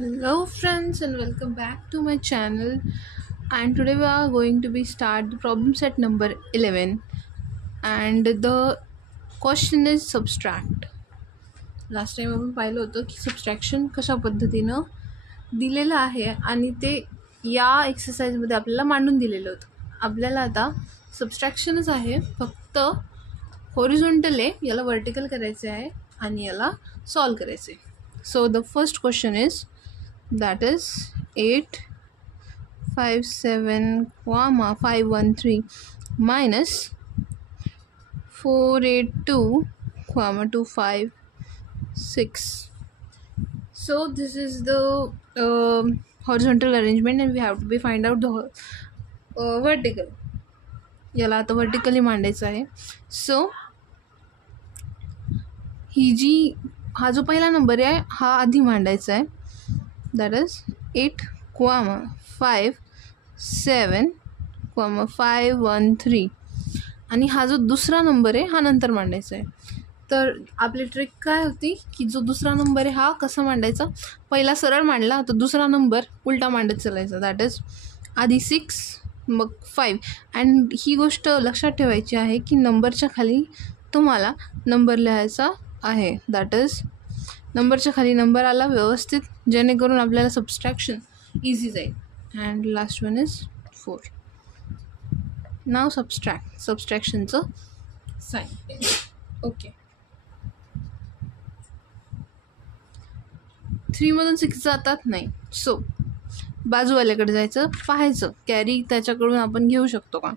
Hello friends and welcome back to my channel, and today we are going to be start the problem set number 11 and the question is subtract. Last time आपण पाहिलं होतं की subtraction कशा पद्धतीनं दिलेलं आहे आणि ते या एक्सरसाइजमध्ये आपल्याला मांडून दिलेलं होतं. आपल्याला आता सबस्ट्रॅक्शनच आहे, फक्त हॉरिझॉन्टल आहे, याला वर्टिकल करायचे आहे आणि याला सॉल्व करायचे. So the first question is that is 857,513 minus 482,256. So this is the horizontal arrangement and we have to be find out the vertical. याला आता वर्टिकली मांडायचं आहे. सो हा जो पहिला नंबर आहे हा आधी मांडायचा आहे. that is 8,57,513 आणि हा जो दुसरा नंबर आहे हा नंतर मांडायचा आहे. तर आपली ट्रिक काय होती की जो दुसरा नंबर आहे हा कसा मांडायचा, पहिला सरळ मांडला तर दुसरा नंबर उलटा मांडत चालायचा. दॅट इज आधी 6 मग 5. अँड ही गोष्ट लक्षात ठेवायची आहे की नंबरच्या खाली तुम्हाला नंबर लिहायचा आहे. दॅट इज नंबरच्या खाली नंबर आला व्यवस्थित, जेणेकरून आपल्याला सबस्ट्रॅक्शन इझी जाईल. And last one is 4. Now सबस्ट्रॅक्शनचं साईन. ओके, 3मधून 6 जातात नाही. सो बाजूवाल्याकडे जायचं, पाहायचं कॅरी त्याच्याकडून आपण घेऊ शकतो का.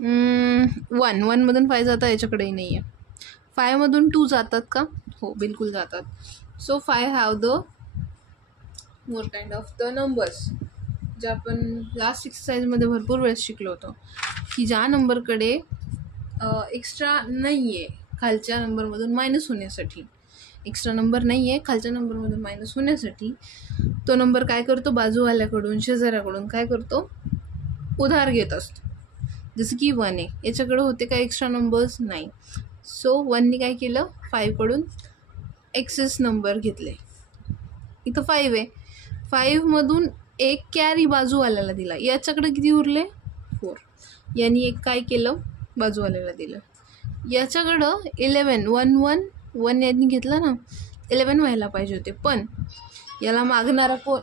1मधून 5 जातात, याच्याकडेही नाही आहे. 5मधून 2 जातात का, हो बिलकुल जातात. So 5 have the more kind of the numbers, जे आपण लास्ट एक्सरसाइजमध्ये भरपूर वेळेस शिकलो होतो की ज्या नंबरकडे एक्स्ट्रा नाही आहे खालच्या नंबरमधून मायनस होण्यासाठी, एक्स्ट्रा नंबर नाही आहे खालच्या नंबरमधून मायनस होण्यासाठी, तो नंबर काय करतो, बाजूवाल्याकडून शेजाऱ्याकडून काय करतो, उधार घेत असतो. जसं की 1 आहे, याच्याकडे होते काय एक्स्ट्रा नंबर्स नाही. सो 1ने काय केलं, 5कडून एक्सेस नंबर घेतले. इथं 5 आहे, 5मधून एक कॅरी बाजूवाल्याला दिला, याच्याकडे किती उरले 4. यांनी एक काय केलं, बाजूवाल्याला दिलं. याच्याकडं 11, 1 यांनी घेतला ना, 11 व्हायला पाहिजे होते, पण याला मागणारा कोण,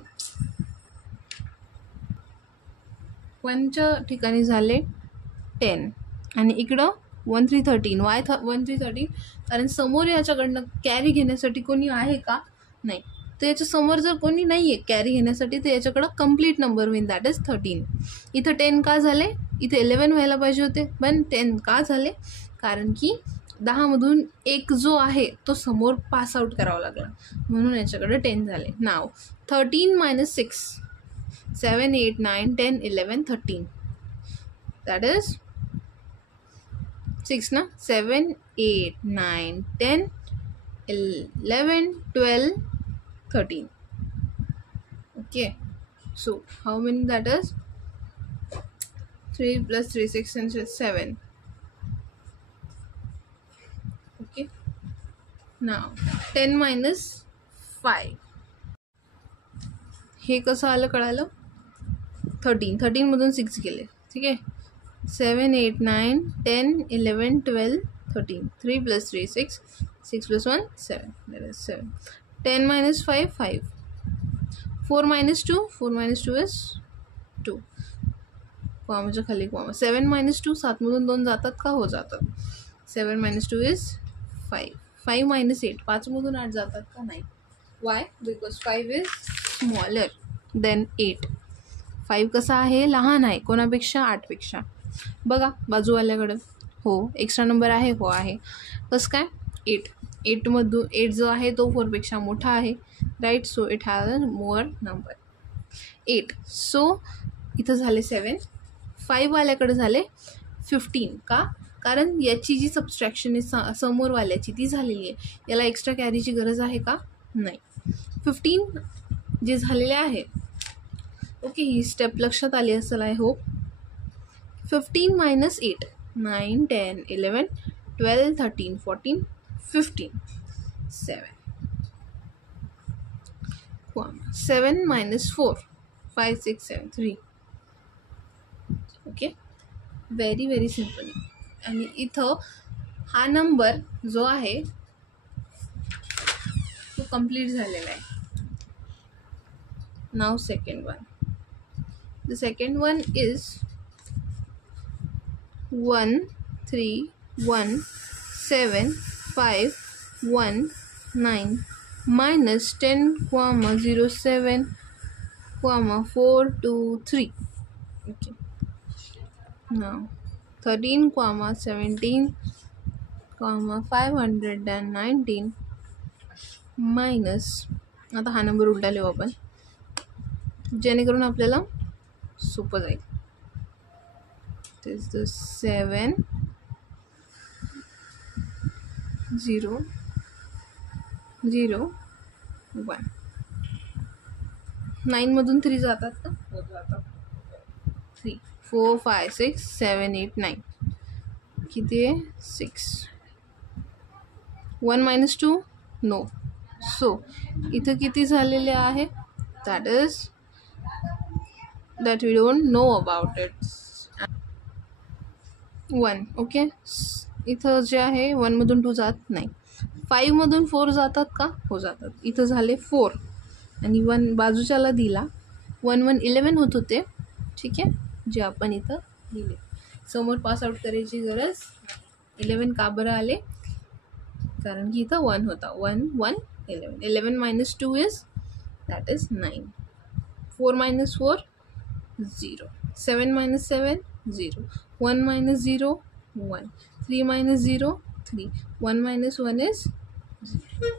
1च्या ठिकाणी झाले 10 आणि इकडं 1 3 13. 1 3 13 कारण समोर याच्याकडनं कॅरी घेण्यासाठी कोणी आहे का, नाही. तर याच्यासमोर जर कोणी नाही आहे कॅरी घेण्यासाठी तर याच्याकडं कंप्लीट नंबर होईल, दॅट इज 13. इथं 10 का झाले, इथे 11 व्हायला पाहिजे होते, पण 10 का झाले, कारण की 10मधून एक जो आहे तो समोर पास आउट करावा लागला, म्हणून याच्याकडे 10 झाले. नाव 13 - 6, 7 8 9 10 11 13, दॅट इज 6 ना, 7 8 9 10 11 12 13. Okay, so how many, that is 3 plus 3 6 and 7. Okay, now 10 minus 5 हे कसं आलं कळालं. 13मधून 6 गेले, ठीक आहे. 7 8 9 10 11 12 13. 3 plus 3 6, 6 plus 1 7, that is 7. 10 minus 5 5. 4 minus 2, 4 minus 2 is 2. कॉमाच्या खाली कॉमा. 7 minus 2, 7मधून 2 जातात का, हो जातात. 7 minus 2 is 5. 5 minus 8, 5मधून 8 जातात का, नाही. Y, because 5 is smaller than 8. 5 कसा आहे, लहान आहे कोणापेक्षा, 8पेक्षा. बघा बाजूवाल्याकडं, हो एक्स्ट्रा नंबर आहे, हो आहे. कसं काय, 8मधून 8 जो आहे तो 4पेक्षा मोठा आहे, right. So it has a more number 8. सो इथं झाले 7. 5वाल्याकडे झाले 15. का, कारण याची जी सबस्ट्रॅक्शन आहे समोरवाल्याची ती झालेली आहे, याला एक्स्ट्रा कॅरीची गरज आहे का, नाही. 15 जे झालेले आहे. ओके, ही स्टेप लक्षात आली असेल I hope. 15 - 8, 9 10 11 12 13 14 15 7. comma 7 minus 4 5 6 7 3. Okay, very simple. आणि इथं हा नंबर जो आहे तो कंप्लीट झालेला आहे. Now second one. The second one is 1 3 1 7 5 1 9 minus 10 comma 0 7 comma 4 2 3. Okay, now 13 comma 17 comma 519 minus, आता हा नंबर उलटा लिहू आपण जेणेकरून आपल्याला सोपं जाईल. दिस द 7 0 0 1. 9 मधून 3 जातात का? हो जातात. 3 4 5 6 7 8 9. किती आहे? 6. 1 minus 2 नो. सो इथं किती झालेले आहे? That is that we don't know about it. 1. Okay, इथं जे आहे 1 मधून 2 जात नाही. 5 मधून 4 जातात का? हो जातात. इथं झाले 4 आणि 1 बाजूच्याला दिला. 1 1 11 होत होते. ठीक आहे, जे आपण इथं लिहिले. समोर पास आउट करायची गरज. 11 का बरं आले? कारण की इथं 1 होता. 1 1 11. 11 minus 2 is, that is 9. 4 minus 4 0. 7 minus 7 0. 1 minus 0 1. 3 minus 0 3. 1 minus 1 is 0.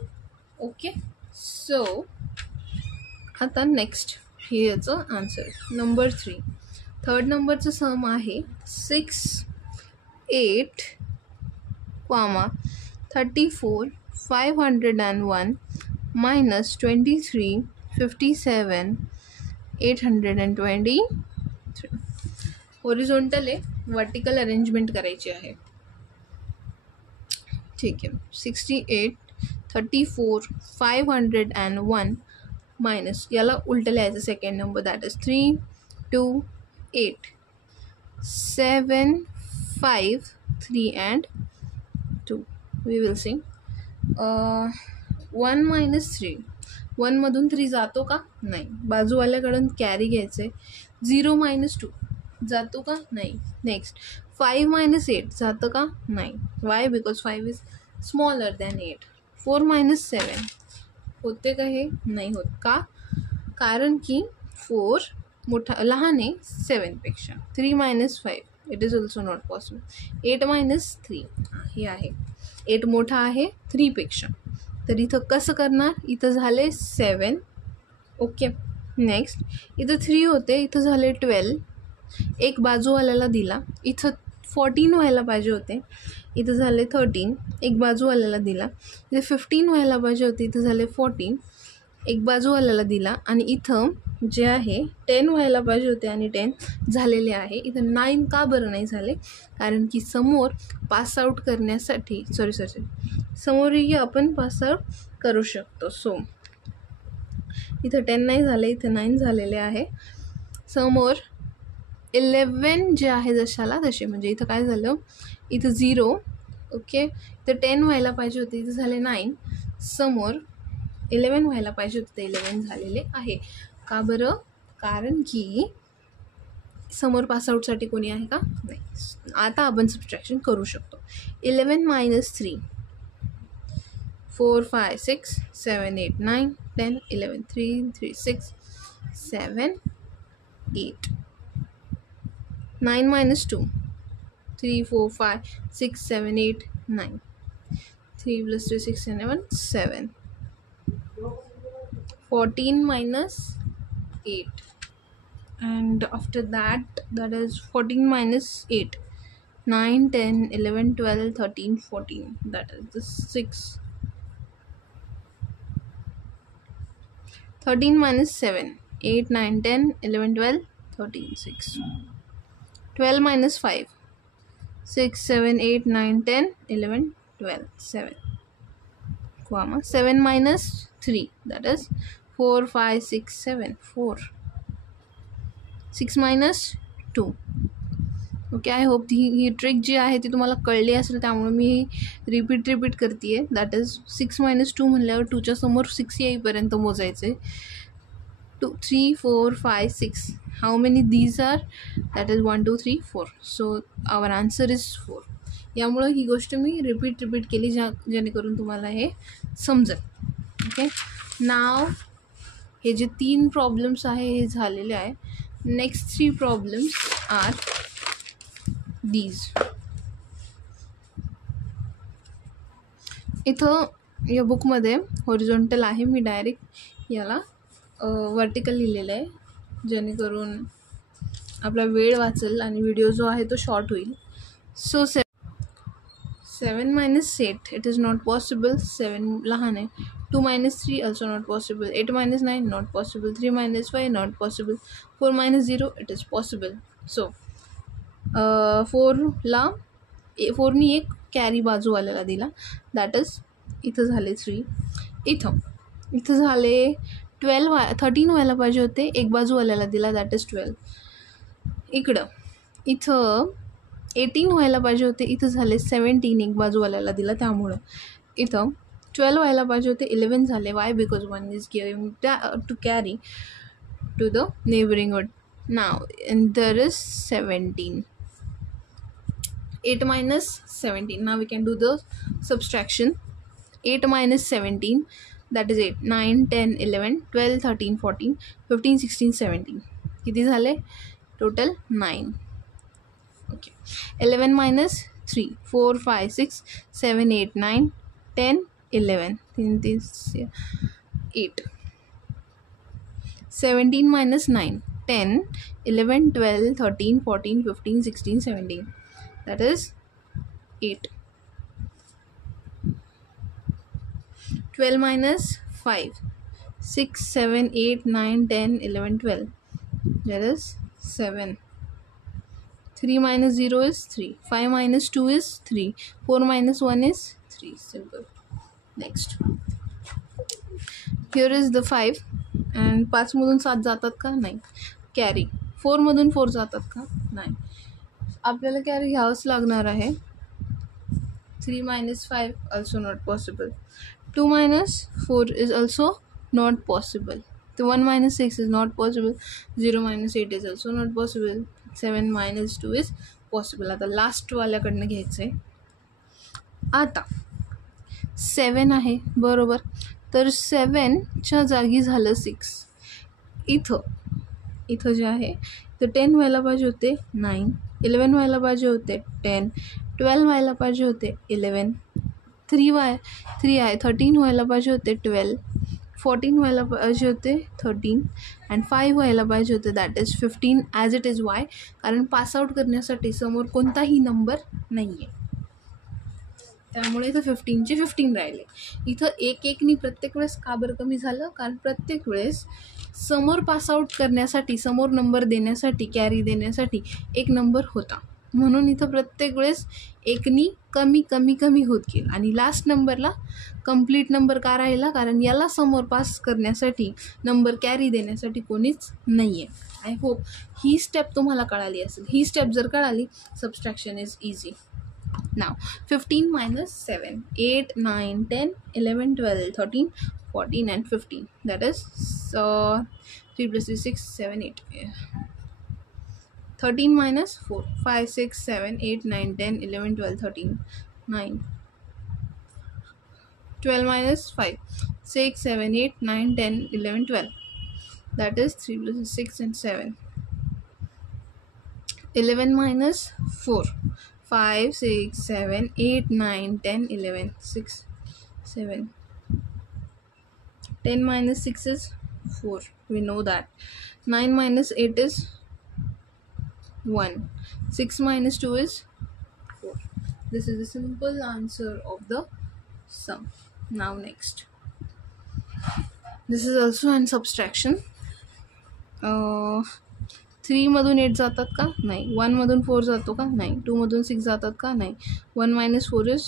Okay, so आता नेक्स्ट हे याचं आन्सर. नंबर 3. थर्ड नंबरचं सम आहे 6 8 comma 34 501 minus 23 57 823. हॉरिझॉन्टल आहे, वर्टिकल अरेंजमेंट करायची आहे. ठीक आहे. 68 34 501 मायनस, याला उलटं लिहायचं second number. That is 3 2 8 7 5 3 and 2. We will see. 1 minus 3. 1 मधून 3 जातो का? नाही. बाजूवाल्याकडून कॅरी घ्यायचे. 0 minus 2 जातो का? नाही. नेक्स्ट 5 minus 8 जातं का? नाही. Y? Because 5 is smaller than 8. 4 minus 7 होते का? हे नाही होत. का? कारण की 4 लहान आहे 7पेक्षा. 3 minus 5 it is also not possible. 8 minus 3 हे आहे. 8 मोठा आहे 3पेक्षा. तर इथं कसं करणार? इथं झाले 7. ओके, नेक्स्ट इथं 3 होते, इथं झाले 12. एक बाजूवाल्याला दिला. इथं 14 व्हायला पाहिजे होते, इथं झाले 13. एक बाजूवाल्याला दिला. इथं 15 व्हायला पाहिजे होते, इथं झाले 14. एक बाजूवाल्याला दिला आणि इथं जे आहे 10 व्हायला पाहिजे होते आणि 10 झालेले आहे. इथं 9 का बरं नाही झाले? कारण की समोर पासआउट करण्यासाठी समोरही आपण पासआउट करू शकतो. सो इथं 10 नाही झाले, इथं 9 झालेले आहे. समोर 11 जे आहे जशाला तसे, म्हणजे इथं काय झालं? इथं 0. ओके, इथं 10 व्हायला पाहिजे होते, इथं झाले 9. समोर 11 व्हायला पाहिजे होते, ते 11 झालेले आहे. का बरं? कारण की समोर पासआउटसाठी कोणी आहे का? नाही. आता आपण सबट्रॅक्शन करू शकतो. 11 minus 3 4 5 6 7 8 9 10 11 3 3 6 7 8. 9 minus 2 3 4 5 6 7 8 9. 3 plus 3 6 7 7. 14 minus 8. And after that is 14 minus 8. 9 10 11 12 13 14. That is the 6. 13 minus 7. 8 9 10 11 12 13 6. 12 minus 5. 6 7 8 9 10 11 12 7. 7 minus 3, that is 4 5 6 7 4 6 minus 2. Okay, I hope ही ट्रिक जी आहे ती तुम्हाला कळली असेल, त्यामुळे मी रिपीट करते आहे. दॅट इज 6 minus 2 म्हणल्यावर 2च्या समोर 6 येईपर्यंत मोजायचे. 2 3 4 5 6. How many these are? That is 1 2 3 4. So our answer is 4. यामुळं ही गोष्ट मी रिपीट केली जेणेकरून तुम्हाला हे समजेल. ओके, नाव हे जे 3 प्रॉब्लेम्स आहे हे झालेले आहे. Next 3 problems are these. इथं या बुकमध्ये हॉरिझॉन्टल आहे, मी डायरेक्ट याला वर्टिकल लिहिलेलं आहे जेणेकरून आपला वेळ वाचेल आणि व्हिडिओ जो आहे तो शॉर्ट होईल. So 7 minus 8 it is not possible. 7 लहान आहे. 2 minus 3 also not possible. 8 minus 9 not possible. 3 minus 5 not possible. 4 minus 0 it is possible. So 4नी एक कॅरी बाजूवाल्याला दिला, दॅट इज इथं झाले 3. इथं झाले 13 व्हायला पाहिजे होते, एक बाजूवाल्याला दिला, दॅट इज 12. इथं 18 व्हायला पाहिजे होते, इथं झाले 17, एक बाजूवाल्याला दिला, त्यामुळं इथं 12 व्हायला पाहिजे होते, 11 झाले. Why? Because 1 is giving to carry to the neighbouring नाव, and there is 17. 8 minus 17. Now we can do the subtraction. 8 minus 17, that is 8. 9 10 11 12 13 14 15 16 17. किती झाले total? 9. Okay. 11 minus 3. 4 5 6 7 8 9 10 11. 8. 17 minus 9. 10 11 12 13 14 15 16 17. That is 8. 12 minus 5. 6 7 8 9 10 11 12. That is 7. 3 minus 0 is 3. 5 minus 2 is 3. 4 minus 1 is 3. Simple. Next. Here is the 5. And 5 मधून 7 जातात का? नाही. Carry. 4 मधून 4 जातात का? नाही. आपल्याला कॅरी घ्यावंच लागणार आहे. 3 minus 5 also not possible. 2 minus 4 is also not possible. 1 minus 6 is not possible. 0 minus 8 is also not possible. 7 minus 2 is possible. आता लास्ट वाल्याकडनं घ्यायचं आहे. आता 7 आहे बरोबर, तर 7च्या जागी झालं 6. इथं जे आहे तर 10 व्हायला पाहिजे होते 9, 11 व्हायला पाहिजे होते 10, 12 व्हायला पाहिजे होते 11, 3 आहे 13 व्हायला पाहिजे होते 12, 14 व्हायला पाहिजे होते 13 अँड 5 व्हायला पाहिजे होते, that is 15. As it is. Y? कारण पासआउट करण्यासाठी समोर कोणताही नंबर नाही आहे, त्यामुळे इथं 15चे 15 राहिले. इथं 1-1नी प्रत्येक वेळेस का बरं कमी झालं? कारण प्रत्येक वेळेस समोर पासआउट करण्यासाठी, समोर नंबर देण्यासाठी, कॅरी देण्यासाठी एक नंबर होता, म्हणून इथं प्रत्येक वेळेस 1नी कमी होत गेलं. आणि लास्ट नंबरला कंप्लीट नंबर का राहिला? कारण याला समोर पास करण्यासाठी, नंबर कॅरी देण्यासाठी कोणीच नाही आहे. आय होप ही स्टेप तुम्हाला कळाली असेल. ही स्टेप जर कळाली, subtraction is easy. Now 15 minus 7. 8 9 10 11 12 13 14 and 15. That is 3 plus 3 6 7 8. 13 minus 4. 5 6 7 8 9 10 11 12 13 9. 12 minus 5. 6 7 8 9 10 11 12. That is 3 plus 6 and 7. 11 minus 4. 5 6 7 8 9 10 11 6 7. 10 minus 6 is 4. We know that. 9 minus 8 is 1. 6 minus 2 is 4. This is the simple answer of the sum. Now next. This is also an subtraction. 3 मधून 8 जातात का? नाही. 1 मधून 4 जातो का? नाही. 2 मधून 6 जातात का? नाही. 1 minus 4 is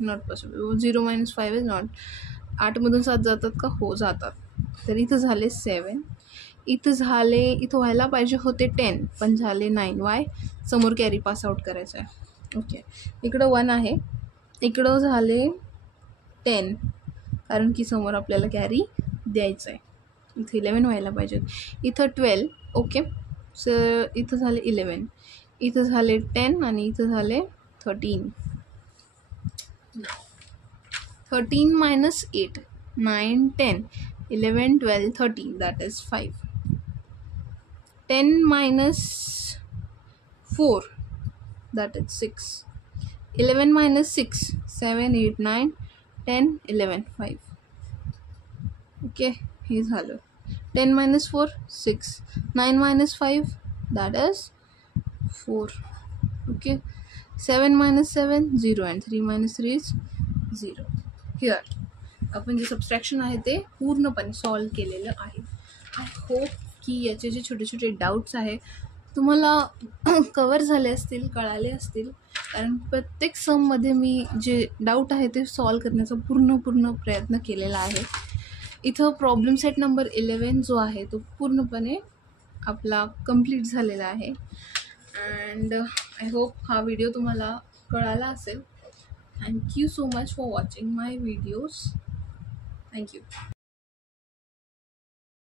not possible. 0 minus 5 is not. 8 मधून 7 जातात का? हो, जातात. तर इथं झाले 7, इथं झाले, इथं व्हायला पाहिजे होते 10 पण झाले 9. वाय? समोर कॅरी पास आउट करायचं आहे. ओके, इकडं 1 आहे, इकडं झाले 10 कारण की समोर आपल्याला कॅरी द्यायचं आहे. इथं 11 व्हायला पाहिजे, इथं 12. ओके, सर इथं झाले 11, इथं झाले 10 आणि इथं झाले 13. 13 minus 8, 9, 10, 11, 12, 13, that is 5. 10 minus 4, that is 6. 11 minus 6, 7, 8, 9, 10, 11, 5. Okay, हे झालं. 10 minus 4, 6. 9 minus 5, that is 4. Okay, 7 minus 7, 0, and 3 minus 3 is 0. Here आपण जे सबस्ट्रॅक्शन आहे ते पूर्णपणे सॉल्व केलेलं आहे. आय होप की याचे जे छोटे छोटे डाऊट्स आहे तुम्हाला कवर झाले असतील, कळाले असतील, कारण प्रत्येक सममध्ये मी जे डाऊट आहे ते सॉल्व करण्याचा पूर्ण प्रयत्न केलेला आहे. इथं प्रॉब्लेम सेट नंबर 11 जो आहे तो पूर्णपणे आपला कंप्लीट झालेला आहे. अँड आय होप हा व्हिडिओ तुम्हाला कळाला असेल. Thank you so much for watching my videos. Thank you.